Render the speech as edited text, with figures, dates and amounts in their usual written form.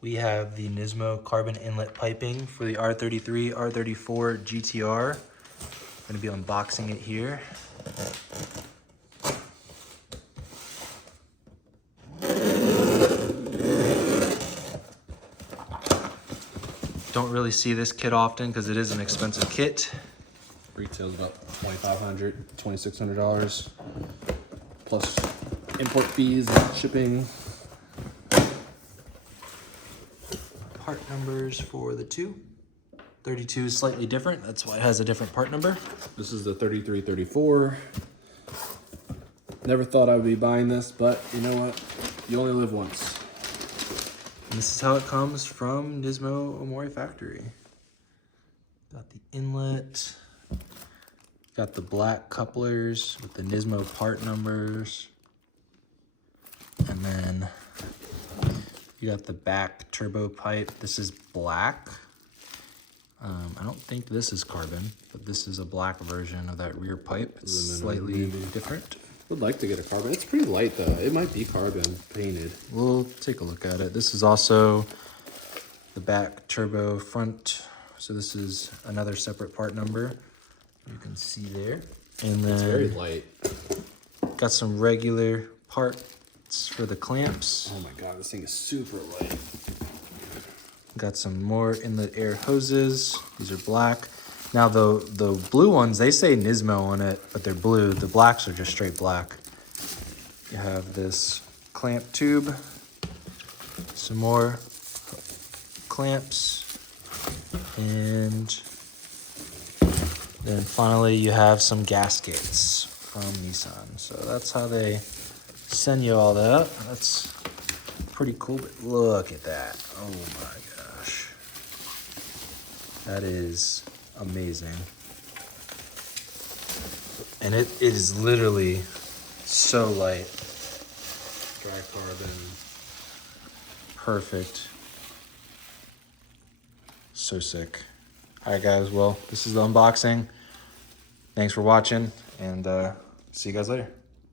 We have the Nismo carbon inlet piping for the R33, R34 GTR. I'm gonna be unboxing it here. Don't really see this kit often because it is an expensive kit. Retails about $2,500, $2,600 plus import fees and shipping. Part numbers for the two. 32 is slightly different. That's why it has a different part number. This is the 3334. Never thought I would be buying this, but you know what? You only live once. And this is how it comes from Nismo Omori factory. Got the inlet. Got the black couplers with the Nismo part numbers. And then you got the back turbo pipe. This is black. I don't think this is carbon, but this is a black version of that rear pipe. It's slightly different. Would like to get a carbon. It's pretty light though. It might be carbon painted. We'll take a look at it. This is also the back turbo front. So this is another separate part number. You can see there. And then it's very light. Got some regular parts for the clamps. Oh my God, this thing is super light. Got some more inlet air hoses. These are black. Now the blue ones, they say Nismo on it, but they're blue. The blacks are just straight black. You have this clamp tube, some more clamps, and then finally you have some gaskets from Nissan. So that's how they send you all that. That's pretty cool, but look at that. Oh my gosh. That is amazing. And it is literally so light. Dry carbon. Perfect. So sick. All right, guys. Well, this is the unboxing. Thanks for watching, and see you guys later.